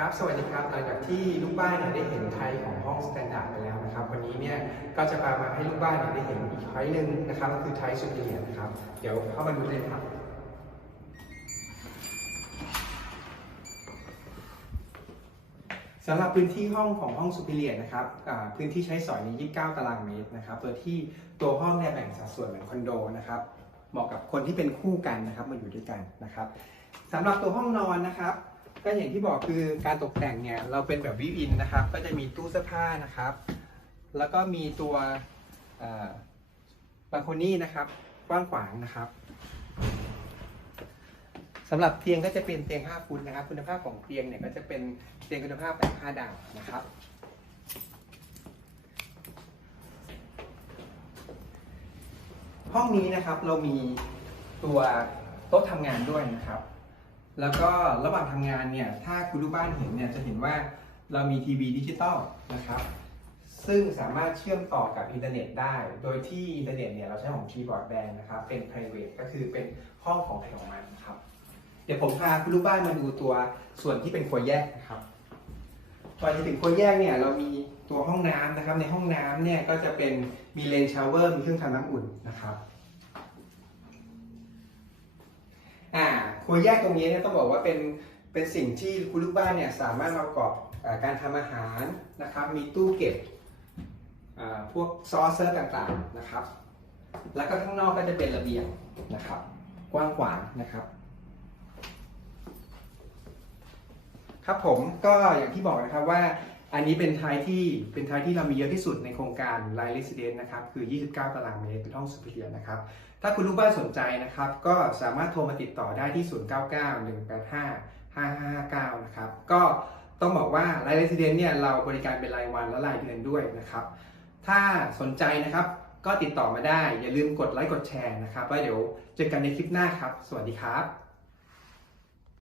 ครับ สวัสดีครับ หลังจากที่ลูกบ้านเนี่ยได้เห็นไทยของห้องสแตนดาร์ดไปแล้วนะครับ วันนี้เนี่ยก็จะพามาให้ลูกบ้านเนี่ยได้เห็นอีกไทยหนึ่งนะครับ ก็คือไทยสุดเรียนะครับ เดี๋ยวเข้ามาดูเลยครับ สำหรับพื้นที่ห้องของห้อง Superior นะครับพื้นที่ใช้สอยใน29 ตารางเมตรนะครับ โดยที่ตัวห้องเนี่ยแบ่งสัดส่วนเหมือนคอนโดนะครับ เหมาะกับคนที่เป็นคู่กันนะครับมาอยู่ด้วยกันนะครับสำหรับตัวห้องนอนนะครับ ก็อย่างที่บอกคือการตกแต่งเนี่ยเราเป็นแบบวิวินนะครับ ก็จะมีตู้เสื้อผ้านะครับ แล้วก็มีตัวบาโคนี่นะครับกว้างขวางนะครับสำหรับเตียงก็จะเป็นเตียง5ฟุตนะครับ คุณภาพของเตียงเนี่ยก็จะเป็นเตียงคุณภาพแบบ5ดาวนะครับห้องนี้นะครับเรามีตัวโต๊ะทำงานด้วยนะครับ แล้วก็ระหว่างทำงานเนี่ย ถ้าคุณลูกบ้านเห็นเนี่ยจะเห็นว่าเรามีทีวีดิจิตอลนะครับ ซึ่งสามารถเชื่อมต่อกับอินเทอร์เน็ตได้ โดยที่อินเทอร์เน็ตเนี่ยเราใช้ของ T Broadband นะครับ เป็น private ก็คือเป็นห้องของใครของมันครับ เดี๋ยวผมพาคุณลูกบ้านมาดูตัวส่วนที่เป็นครัวแยกนะครับก่อนจะถึงครัวแยกเนี่ยเรามีตัวห้องน้ำนะครับ ในห้องน้ำเนี่ยก็จะเป็นมีเลนชาวเวอร์มีเครื่องทำน้ำอุ่นนะครับ อ่า ครัวแยกตรงนี้เนี่ยต้องบอกว่าเป็นเป็นสิ่งที่คุณลูกบ้านเนี่ยสามารถมาประกอบอการทำอาหารนะครับ มีตู้เก็บพวกซอสเซอร์ต่างๆนะครับ แล้วก็ข้างนอกก็จะเป็นระเบียงนะครับ กว้างขวางนะครับ ครับผมก็อย่างที่บอกนะครับว่า อันนี้เป็นไทยที่เป็นไทยที่เรามีเยอะที่สุดในโครงการไลท์เรสซิเดนนะครับคือ 29 ตารางเมตรเป็นห้องสุพิเรียนะครับ ถ้าคุณลูกบ้านสนใจนะครับ ก็สามารถโทรมาติดต่อได้ที่ 099-185-559นะครับ ก็ต้องบอกว่าไลท์เรสซิเดนเนี่ยเราบริการเป็นรายวันและรายเดือนด้วยนะครับ ถ้าสนใจนะครับก็ติดต่อมาได้ อย่าลืมกดไลค์กดแชร์นะครับ แล้วเดี๋ยวเจอกันในคลิปหน้าครับ สวัสดีครับ